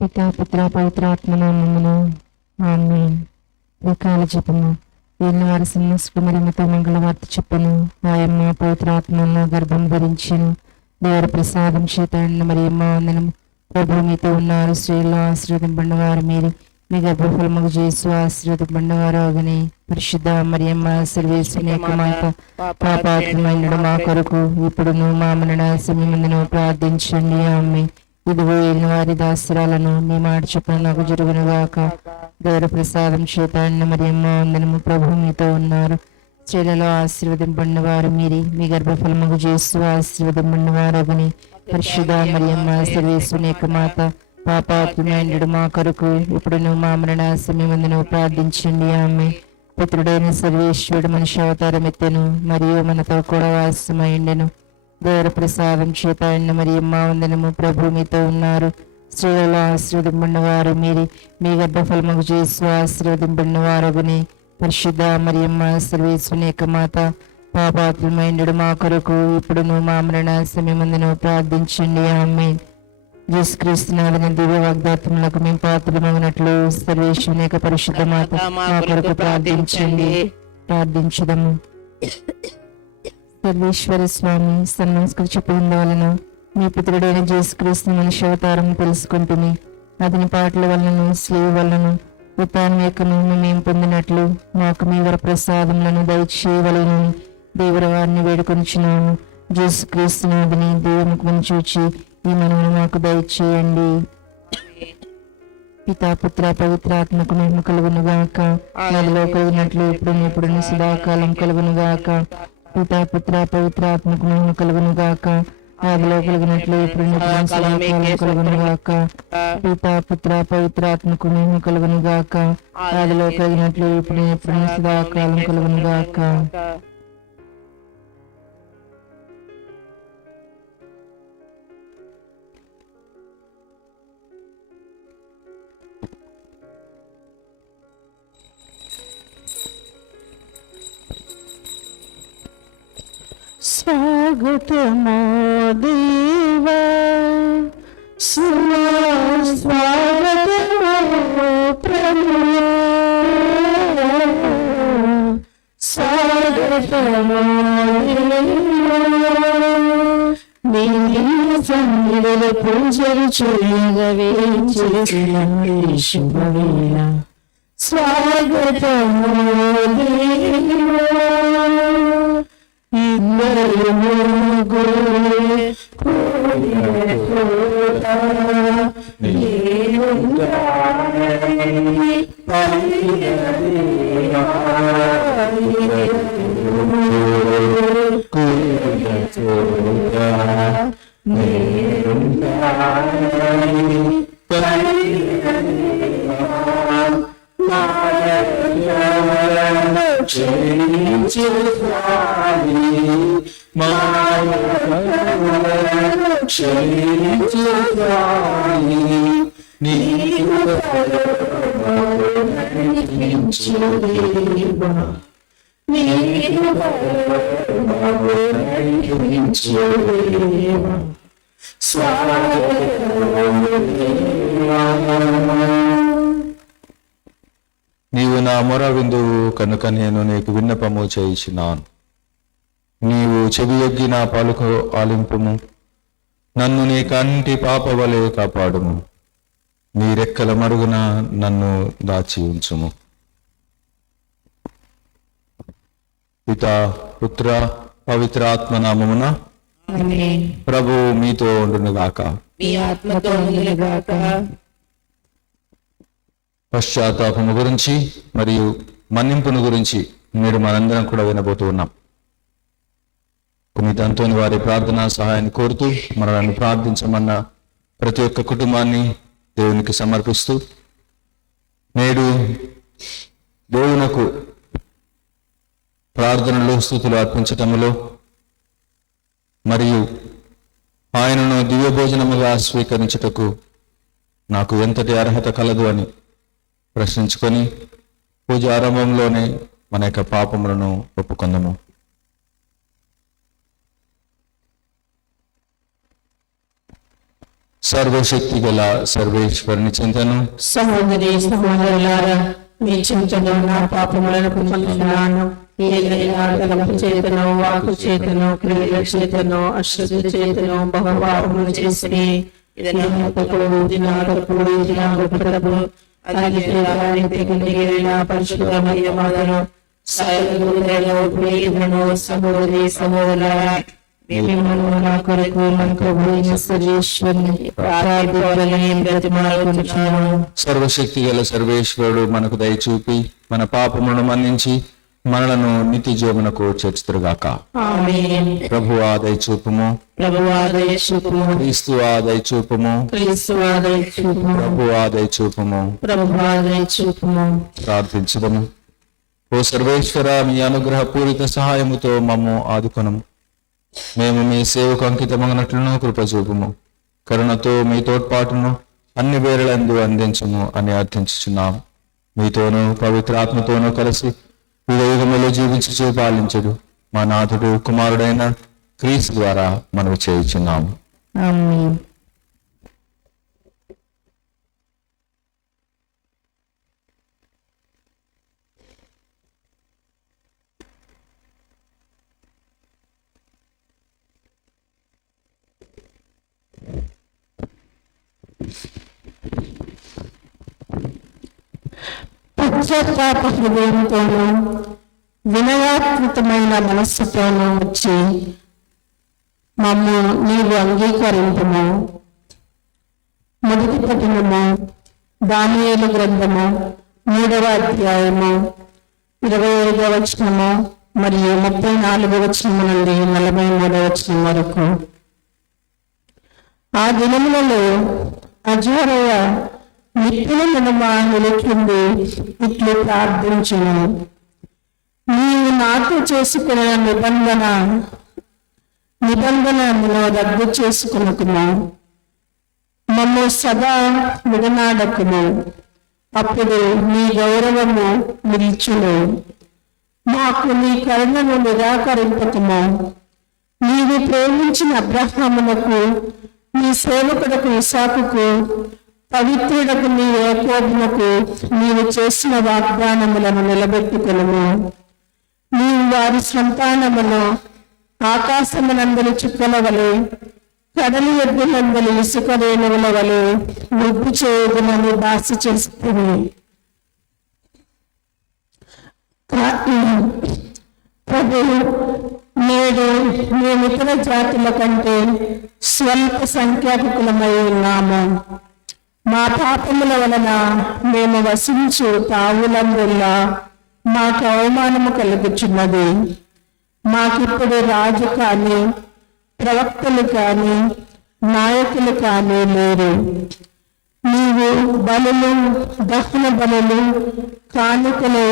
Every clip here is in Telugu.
పితా పుత్ర పవిత్రాత్మ నామమున ఆమేన్. త్రికాల జపము. వీళ్ళ వారి సింహస్కుమరిమతో మంగళవార్త చెప్పను. ఆయమ్మ పవిత్రాత్మ గర్భం ధరించెను. దేవుడి ప్రసాదం చేత మరియమ్మ వందనము. ప్రభు మీతో ఉన్నారు, స్త్రీలో ఆశీర్వదింపబడిన వారు మీరు. మీ గర్భఫలముగు చేసు ఆశీర్వదింపబడినవారు అగునే. పరిశుద్ధ మరియమ్మ సర్వేశ్వరుని యొక్క మాత, పాపాత్మైన మా కొరకు ఇప్పుడును మా మరణ సమయమందును ప్రార్థించండి. ఆమె ఇదిగో వెళ్ళిన వారి దాసరాలను మీ మాట చొప్పున నాకు జరుగునుగాక. దేవుడి ప్రసాదం చేత మరియమ్మ వందనము. ప్రభు మీతో ఉన్నారు, స్త్రీలలో ఆశీర్వదింపబడిన వారు మీరే. మీ గర్భఫలముగు చేస్తూ ఆశీర్వదింపబడిన వారు అగుని. పరిశుద్ధ మరియమ్మ సర్వేశ్వరుని యొక్క మాత, పాపాత్మైన మా కొరకు ఇప్పుడును మా మరణ సమయమందును ప్రార్థించండి. ఆమె పుత్రుడైన సర్వేశ్వరుడు మనిషి అవతారం ఎత్తెను, మరియు మనతో కూడా వాసమైండెను. దేవుడి ప్రసాదం చేత మరియమ్మ వందనము. ప్రభు మీతో ఉన్నారు, స్త్రీలలో ఆశీర్వదింపబడిన వారు మీరే. మీ గర్భఫలముగు చేస్తూ ఆశీర్వదింపబడిన వారగునే. పరిశుద్ధ మరియమ్మ సర్వేశ్వరుని యొక్క మాత, పాపాత్మైన మా కొరకు ఇప్పుడును మా మరణ సమయమందును ప్రార్థించండి. ఆమె యేసుక్రీస్తునాథుని దివ్య వాగ్దాతములకు మేము పాత్రమగినట్లు సర్వేశ్వరుని యొక్క పరిశుద్ధ మాత మా కొరకు ప్రార్థించండి. ప్రార్థించదము. సర్వేశ్వర స్వామి సన్మాస్కృతి పొందవలన మీ పుత్రుడైన యేసుక్రీస్తు మనిషి అవతారం తెలుసుకుంటుని అతని పాటల వలన స్లేవ వలన ఉపాయం యొక్క మేము పొందినట్లు మాకు మీ వర ప్రసాదములను దయచేయవలెనని దేవుని వారిని వేడుకొనిచున్నాము. యేసుక్రీస్తునాథుని దేవుని చూచి ఈ మనవును మాకు దయచేయండి. పితా పుత్ర పవిత్రాత్మకు మహిమ కలుగునుగాక. నదిలో కలిగినట్లు ఇప్పుడు సదాకాలం కలుగునుగాక. పితా పుత్ర పవిత్రాత్మకు మహిమ కలుగునుగాక. ఆదిలో కలిగినట్లు ఇప్పుడు సదాకాలం కలుగునుగాక. పితా పుత్ర పవిత్రాత్మకు మహిమ కలుగునుగాక. ఆదిలో కలిగినట్లు ఇప్పుడు సదాకాలం కలుగునుగాక. స్వాగతమో దేవా, స్వాగతమో ప్రభువా, స్వాగతమో నీ సన్నిధిలో పూజలు చేయగవే చేసిన శుభవేళ. స్వాగతమో దేవా, నీవు నా మొర విందువు కనుక నేను నీకు విన్నపము చేయించినాను. నీవు చెవియొగ్గి నా పలుకు ఆలింపుము. నన్ను నీ కంటి పాప వలె కాపాడుము. నీ రెక్కల మరుగున నన్ను దాచి ఉంచుము. పితా పుత్ర పవిత్ర ఆత్మ నామమున ప్రభు మీతో ఉండునుగాక. పశ్చాత్తాపము గురించి మరియు మన్నింపును గురించి నేడు మనందరం కూడా వినబోతూ ఉన్నాం. పునీత అంతోని వారి ప్రార్థనా సహాయాన్ని కోరుతూ మనల్ని ప్రార్థించమన్న ప్రతి ఒక్క కుటుంబాన్ని దేవునికి సమర్పిస్తూ నేడు దేవునకు ప్రార్థనలు స్తుతులు అర్పించటములో మరియు ఆయనను దివ్య భోజనముగా స్వీకరించుటకు నాకు ఎంతటి అర్హత కలదు అని ప్రశ్నించుకొని పూజ ఆరంభంలోనే మన యొక్క పాపములను ఒప్పుకొందము. సర్వశక్తి గల సర్వేశ్వరుని చింతను సహోదరి సహోదరులారా, మీ చింతను నా పాపములను పొందుతున్నాను. ఏదైనా తలపు చేతను, వాకు చేతను, క్రియల చేతను, అశ్రద్ధ చేతను బహుపాపములు చేసి ఇది నా గొప్పతము. అది పరిశుద్ధమైన మాదను సహోదరి సహోదరులారా, మిమ్మల్ని నా కొరకు మన ప్రభువైన సర్వేశ్వరుని ప్రార్థించాలని బ్రతిమాలుకొనుచున్నాను. సర్వశక్తి గల సర్వేశ్వరుడు మనకు దయచూపి మన పాపములను మన్నించి మనలను నిత్య జీవమునకు చేర్చుదురుగాక. ఆమేన్. ప్రభువా దయచూపుము, ప్రభువా దయచూపుము, క్రీస్తువా దయచూపుము, క్రీస్తువా దయచూపుము, ప్రభువా దయచూపుము. ప్రభువా దయచూపుము. ప్రార్థించుదము. ఓ సర్వేశ్వర, మీ అనుగ్రహ పూరిత సహాయముతో మమ్ము ఆదుకొనము. మేము మీ సేవకు అంకితమగినట్లును కృపచూపుము. కరుణతో మీ తోడ్పాటును అన్ని వేళలందు అందించము అని అర్థించుచున్నాం. మీతోనూ పవిత్ర ఆత్మతోనూ కలిసి యుగములో జీవించి పాలించడు మా నాథుడు కుమారుడైన క్రీస్తు ద్వారా మనవి చేయుచున్నాము. ఆమేన్. పశ్చాత్తాప హృదయంతోనూ వినయాత్మకమైన మనస్సుతోనూ వచ్చి మమ్ము నీవు అంగీకరింపుము. మొదటి పఠనము దానియేలు గ్రంథము 3వ అధ్యాయము 25వ వచనము మరియు 34వ వచనము నుండి 43వ వచనం వరకు. ఆ దినములలో అజోరయ నిప్పుల నడుమ నిలిచింది ఇట్లు ప్రార్థించును. నీవు నాతో చేసుకున్న నిబంధనను రద్దు చేసుకునకుము. మమ్ము సదా విడనాడకుము. అప్పుడు నీ గౌరవము నిలిచును. మాకు నీ కరుణను నిరాకరింపకము. నీవు ప్రేమించిన అబ్రహామునకు, నీ సేవకుడకు ఇసాకుకు, పవిత్రుడకు నీ యాకోబునకు నీవు చేసిన వాగ్దానములను నిలబెట్టుకొనుము. నీవు వారి సంతానమును ఆకాశమునందలి చుక్కల వలె, కడలి ఎద్దులందలి ఇసుక రేణువుల వలె వృద్ధి చేయదునని భాష చేస్తుంది. ప్రభు, నేడు మేము ఇతర జాతుల కంటే స్వల్ప సంఖ్యాకులమై ఉన్నాము. మా పాపముల వలన మేము వసించు తావులందుల్లా మాకు అవమానము కలుగుచున్నది. మాకిప్పుడు రాజు కానీ, ప్రవక్తలు కానీ, నాయకులు కానీ లేరు. నీవు బలులు, దహన బలులు, కానుకలు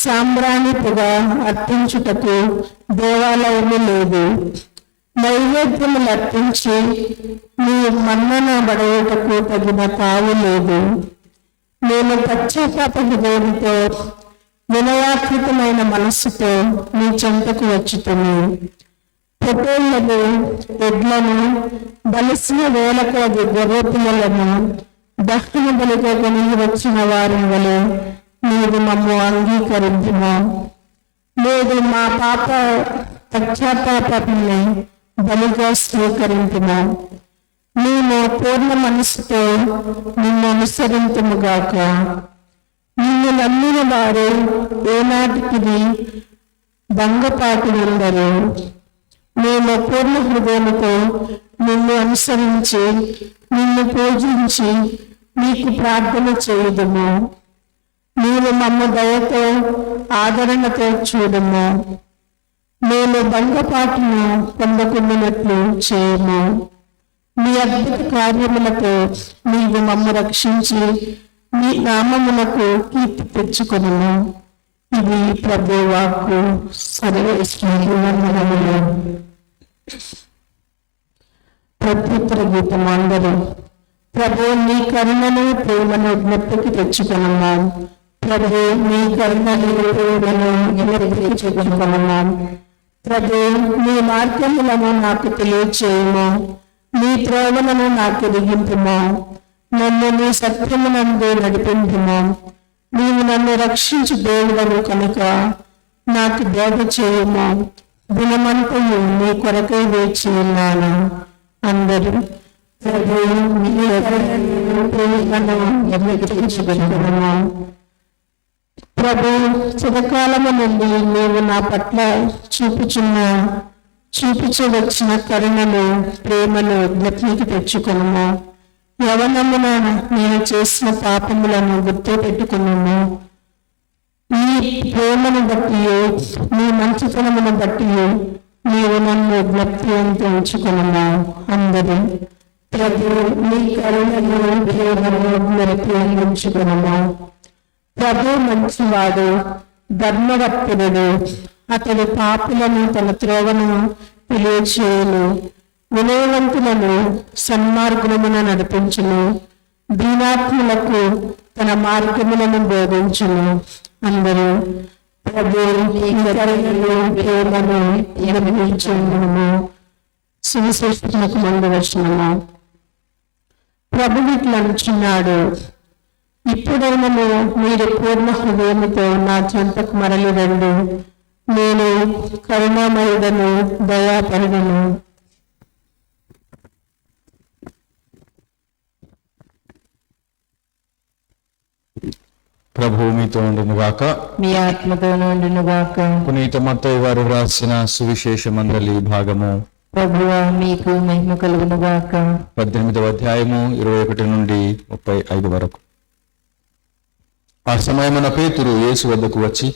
సాంబ్రాణిపుగా అర్పించుటకు దేవాలయము లేదు. నైవేద్యములు అర్పించి నీ మన్నన బడవుటకు తగిన తావు లేదు. నేను పశ్చాత్తాప హృదయంతో వినయాత్మకమైన మనస్సుతో నీ చెంతకు వచ్చుతును. పొట్టేళ్లను, ఎడ్లను, బలిసిన వేల కొలది గొర్రె పిల్లలను దహన బలిగా కొని వచ్చిన వారి వలె నీవు మమ్ము అంగీకరించుము. లేదు, మా పాప పశ్చాత్తాపాన్ని బలిగా స్వీకరించుము. మేము పూర్ణ మనస్సుతో నిన్ను అనుసరించుముగాక. నిన్ను నమ్మిన వారు ఏనాటికి భంగపాటు ఉండరు. మేము పూర్ణ హృదయంతో నిన్ను అనుసరించి, నిన్ను పూజించి నీకు ప్రార్థన చేయుదుము. నీవు మమ్మ దయతో, ఆదరణతో చూడము. మేము భంగపాటును పొందకుండానట్లు చేయము. నీ అద్భుత కార్యములతో నీవు మమ్మ రక్షించి నీ నామమునకు కీర్తి తెచ్చుకొనుము. ఇది ప్రభు వాక్కు. సర్వేశ్వరుని వందనములు. ప్రత్యుత్తర గీతం అందరూ. ప్రభు, నీ కరుణను, ప్రేమను జ్ఞప్తికి తెచ్చుకున్నాం. ప్రభు, నీ కరుణను, ప్రేమను జ్ఞప్తికి తెచ్చుకున్నాం. ప్రభు, నీ మార్గములను నాకు తెలియచేయము. నీ త్రోవలను నాకు ఎరిగింపుమా, నన్ను నీ సత్యమునందు నడిపింపుమా. నీవు నన్ను రక్షించు దేవుడను కనుక నాకు బోధ చేయుమా. దినమంతయు నీ కొరకై వేచి ఉన్నాను. అందరూ ప్రభువు నీ ప్రేమను వ్యక్తించగలుగుతామా. ప్రభు, చిరకాలము నుండి నీవు నా పట్ల చూపించవచ్చిన కరుణను, ప్రేమను జ్ఞప్తికి తెచ్చుకున్నాము. యవనమున నేను చేసిన పాపములను గుర్తు పెట్టుకున్నాము. నీ ప్రేమను బట్టి, నీ మంచితనమును బట్టి నీవు నన్ను జ్ఞప్తి ఉంచుకున్నాము. అందరూ ప్రభు నీ కరుణను, ప్రేమను జ్ఞప్తి ఉంచుకున్నాము. ప్రభు మంచివాడు, ధర్మవర్తుడు. అతడు పాపులను తన త్రోవను తెలియచేయును. వినయవంతులను సన్మార్గమున నడిపించును. దీనాత్ములకు తన మార్గములను బోధించును. అందరూ ప్రభు నీ కరుణను, ప్రేమను ఎరిగించును. సువిశేషములకు ముందు వచనము. ప్రభు ఇట్లా అంటున్నాడు, ఇప్పుడైనను మీరు పూర్ణ హృదయముతో నా చెంతకు మరలి రండి. నేను కరుణామయుడను, దయాపరుడను. ప్రభువు మీతో ఉండును గాక. మీ ఆత్మతో నుండును గాక. పునీత మత్తయి వారు వ్రాసిన సువిశేష మండలి భాగము ప్రభువా మీకు మహిమ కలుగును గాక. 18వ అధ్యాయము 21 నుండి 35 వరకు. ఆ సమయమున పేతురు యేసు వద్దకు వచ్చి,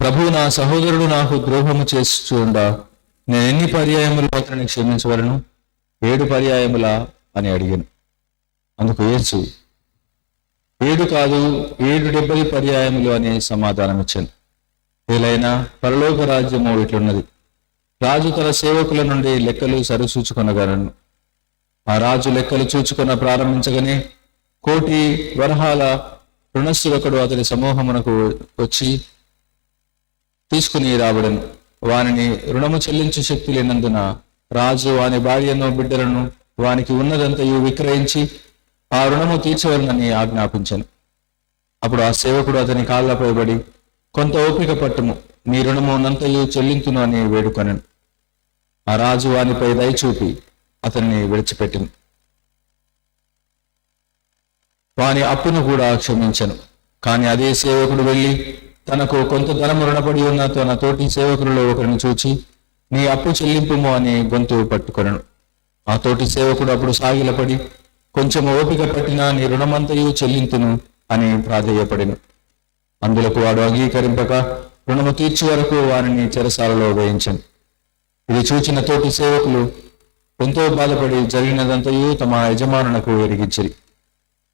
ప్రభు, నా సహోదరుడు నాకు ద్రోహము చేస్తుండా నేను ఎన్ని పర్యాయములు అతనిని క్షమించవలను? 7 పర్యాయములా అని అడిగాను. అందుకు యేసు, 7 కాదు 70 పర్యాయములు అని సమాధానం ఇచ్చాను. ఏలైనా పరలోక రాజ్యము ఇట్లున్నది. రాజు తన సేవకుల నుండి లెక్కలు సరిచూచుకొనగలను. ఆ రాజు లెక్కలు చూచుకొన ప్రారంభించగానే 1,000,000 వరహాల రుణస్థుడొకడు అతని సమూహమునకు వచ్చి తీసుకుని రాబడను. వానిని రుణము చెల్లించు శక్తి లేనందున రాజు వాని భార్యను, బిడ్డలను, వానికి ఉన్నదంతయు విక్రయించి ఆ రుణము తీర్చవలనని ఆజ్ఞాపించాను. అప్పుడు ఆ సేవకుడు అతని కాళ్ళపై పడి, కొంత ఓపిక పట్టుము, నీ రుణము నంతయు చెల్లింతును అని వేడుకొనెను. ఆ రాజు వానిపై దయచూపి అతన్ని విడిచిపెట్టిను. వాని అప్పును కూడా క్షమించను. కానీ అదే సేవకుడు వెళ్ళి తనకు కొంత ధనము రుణపడి ఉన్న తన తోటి సేవకులలో ఒకరిని చూచి, నీ అప్పు చెల్లింపుము అని గొంతు పట్టుకొనను. ఆ తోటి సేవకుడు అప్పుడు సాగిలపడి, కొంచెం ఓపిక పట్టినా నీ రుణమంతయు చెల్లింతును అని ప్రాధేయపడెను. అందులకు వాడు అంగీకరింపక రుణము తీర్చు వరకు వారిని చెరసాలలో వేయించాను. ఇది చూచిన తోటి సేవకులు ఎంతో బాధపడి జరిగినదంతయు తమ యజమానునకు ఎరిగించిరి.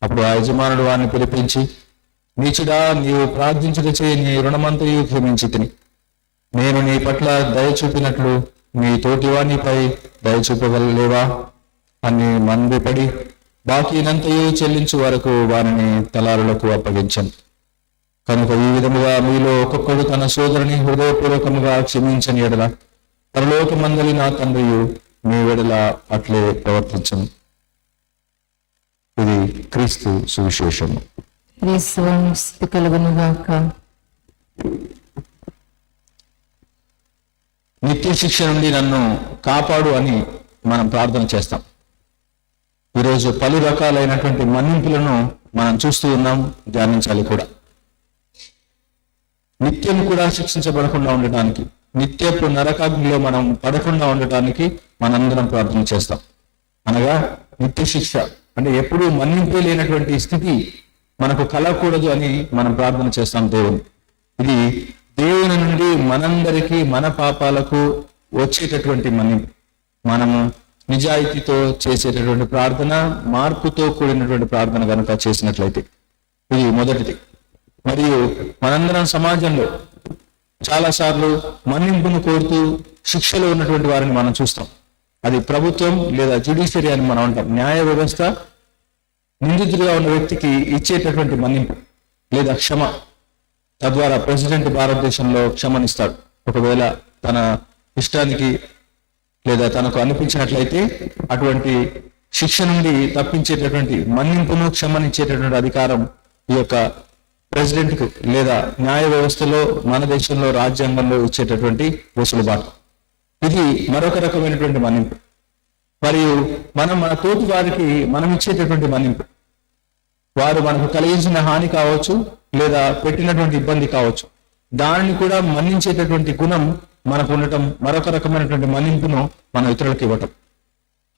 అప్పుడు ఆ యజమానుడు వారిని పిలిపించి, నీచుడా, నీవు ప్రార్థించుటచే నీ రుణమంతయు క్షమించి తిని, నేను నీ పట్ల దయ చూపినట్లు నీ తోటివానిపై దయ చూపగలలేవా అని మండిపడి బాకీనంతయు చెల్లించు వరకు వారిని తలారులకు అప్పగించాను. కనుక ఈ విధముగా మీలో ఒక్కొక్కడు తన సోదరుని హృదయపూర్వకముగా క్షమించని ఎడల పరలోకమందలి నా తండ్రియు మీ వెడల అట్లే ప్రవర్తించను. ఇది క్రీస్తు సువిశేషము. క్రీస్తువాని స్తుతి కలుగును గాక. నిత్య శిక్ష నుండి నన్ను కాపాడు అని మనం ప్రార్థన చేస్తాం. ఈరోజు పలు రకాలైనటువంటి మన్నింపులను మనం చూస్తూ ఉన్నాం, ధ్యానించాలి కూడా. నిత్యం కూడా శిక్షించబడకుండా ఉండటానికి, నిత్యపు నరకాగ్నిలో మనం పడకుండా ఉండటానికి మనందరం ప్రార్థన చేస్తాం. అనగా నిత్య శిక్ష అంటే ఎప్పుడూ మన్నింపే లేనటువంటి స్థితి మనకు కలగకూడదు అని మనం ప్రార్థన చేస్తాం దేవుని. ఇది దేవుని నుండి మనందరికీ మన పాపాలకు వచ్చేటటువంటి మన్నింపు. మనము నిజాయితీతో చేసేటటువంటి ప్రార్థన, మార్పుతో కూడినటువంటి ప్రార్థన కనుక చేసినట్లయితే ఇది మొదటిది. మరియు మనందరం సమాజంలో చాలాసార్లు మన్నింపును కోరుతూ శిక్షలో ఉన్నటువంటి వారిని మనం చూస్తాం. అది ప్రభుత్వం లేదా జ్యుడిషియరీ అని మనం అంటాం. న్యాయ వ్యవస్థ నిందితుడిగా ఉన్న వ్యక్తికి ఇచ్చేటటువంటి మన్నింపు లేదా క్షమ. తద్వారా ప్రెసిడెంట్ భారతదేశంలో క్షమనిస్తాడు. ఒకవేళ తన ఇష్టానికి లేదా తనకు అనిపించినట్లయితే అటువంటి శిక్ష నుండి తప్పించేటటువంటి మన్నింపును క్షమనిచ్చేటటువంటి అధికారం ఈ యొక్క ప్రెసిడెంట్కు లేదా న్యాయ వ్యవస్థలో మన దేశంలో రాజ్యాంగంలో ఇచ్చేటటువంటి వెసులుబాటు. ఇది మరొక రకమైనటువంటి మన్నింపు. మరియు మనం మన తోటి వారికి మనం ఇచ్చేటటువంటి మన్నింపు, వారు మనకు కలిగించిన హాని కావచ్చు లేదా పెట్టినటువంటి ఇబ్బంది కావచ్చు, దానిని కూడా మన్నించేటటువంటి గుణం మనకు ఉండటం మరొక రకమైనటువంటి మన్నింపును మనం ఇతరులకు ఇవ్వటం.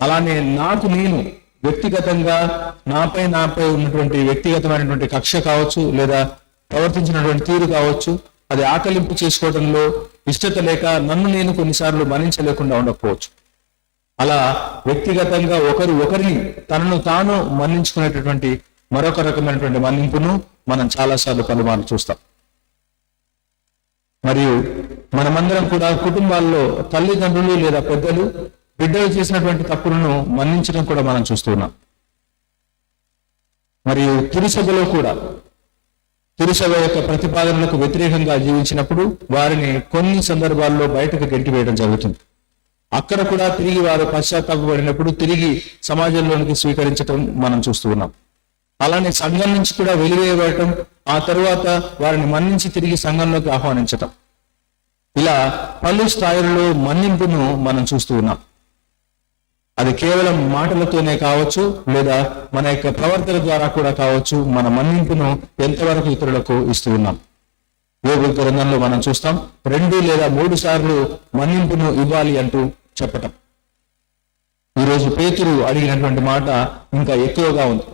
అలానే నాకు నేను వ్యక్తిగతంగా నాపై ఉన్నటువంటి వ్యక్తిగతమైనటువంటి కక్ష కావచ్చు లేదా ప్రవర్తించినటువంటి తీరు కావచ్చు, అది ఆకలింపు చేసుకోవడంలో ఇష్టత లేక నన్ను నేను కొన్నిసార్లు మన్నించలేకుండా ఉండకపోవచ్చు. అలా వ్యక్తిగతంగా ఒకరిని తనను తాను మన్నించుకునేటటువంటి మరొక రకమైనటువంటి మన్నింపును మనం చాలాసార్లు పలుమార్లు చూస్తాం. మరియు మనమందరం కూడా కుటుంబాల్లో తల్లిదండ్రులు లేదా పెద్దలు బిడ్డలు చేసినటువంటి తప్పులను మన్నించడం కూడా మనం చూస్తున్నాం. మరియు తిరుసభలో కూడా తిరుసభ యొక్క ప్రతిపాదనలకు వ్యతిరేకంగా జీవించినప్పుడు వారిని కొన్ని సందర్భాల్లో బయటకు గెంటివేయడం జరుగుతుంది. అక్కడ కూడా తిరిగి వారు పశ్చాత్తాపడినప్పుడు తిరిగి సమాజంలోనికి స్వీకరించడం మనం చూస్తూ ఉన్నాం. అలానే సంఘం నుంచి కూడా వెలివేయబడటం, ఆ తరువాత వారిని మన్నించి తిరిగి సంఘంలోకి ఆహ్వానించటం, ఇలా పలు స్థాయిలలో మన్నింపును మనం చూస్తూ ఉన్నాం. అది కేవలం మాటలతోనే కావచ్చు లేదా మన యొక్క ప్రవర్తన ద్వారా కూడా కావచ్చు. మన మన్నింపును ఎంతవరకు ఇతరులకు ఇస్తూ ఉన్నాం. యోబు గ్రంథంలో మనం చూస్తాం 2 లేదా 3 సార్లు మన్నింపును ఇవ్వాలి అంటూ చెప్పటం. ఈరోజు పేతురు అడిగినటువంటి మాట ఇంకా ఎక్కువగా ఉంది.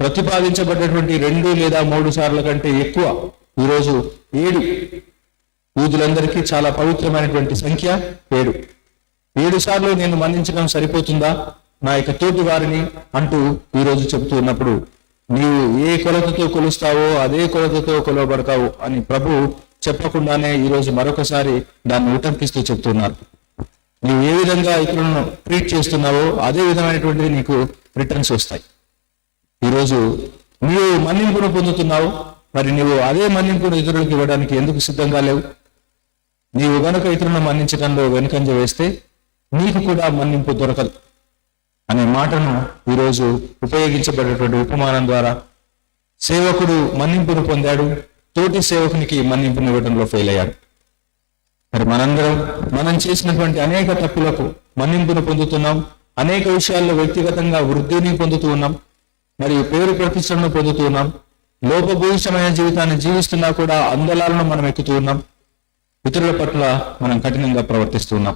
ప్రతిపాదించబడ్డటువంటి 2 లేదా 3 సార్ల కంటే ఎక్కువ. ఈరోజు 7. యూదులందరికీ చాలా పవిత్రమైనటువంటి సంఖ్య 7. 7 సార్లు నేను మన్నించడం సరిపోతుందా నా యొక్క తోటి వారిని అంటూ ఈరోజు చెబుతూ ఉన్నప్పుడు, నీవు ఏ కొలతతో కొలుస్తావో అదే కొలతతో కొలవబడతావు అని ప్రభు చెప్పకుండానే ఈరోజు మరొకసారి దాన్ని ఉటంకిస్తూ చెప్తున్నారు. నీవు ఏ విధంగా ఇతరులను ట్రీట్ చేస్తున్నావో అదే విధమైనటువంటిది నీకు రిటర్న్స్ వస్తాయి. ఈరోజు నీవు మన్నింపును పొందుతున్నావు, మరి నీవు అదే మన్నింపును ఇతరులకు ఇవ్వడానికి ఎందుకు సిద్ధంగా లేవు? నీవు గనుక ఇతరులను మన్నించడంలో వెనుకంజ వేస్తే నీకు కూడా మన్నింపు దొరకదు అనే మాటను ఈరోజు ఉపయోగించబడేటువంటి ఉపమానం ద్వారా సేవకుడు మన్నింపును పొందాడు, తోటి సేవకునికి మన్నింపును ఇవ్వడంలో ఫెయిల్ అయ్యాడు. మరి మనం చేసినటువంటి అనేక తప్పులకు మన్నింపును పొందుతున్నాం, అనేక విషయాల్లో వ్యక్తిగతంగా వృద్ధిని పొందుతూ ఉన్నాం, మరియు పేరు ప్రతిష్టలను పొందుతూ ఉన్నాం, లోపభూయిష్టమైన జీవితాన్ని జీవిస్తున్నా కూడా అందలాలను మనం ఎక్కుతూ ఉన్నాం, ఇతరుల పట్ల మనం కఠినంగా ప్రవర్తిస్తూ ఉన్నాం.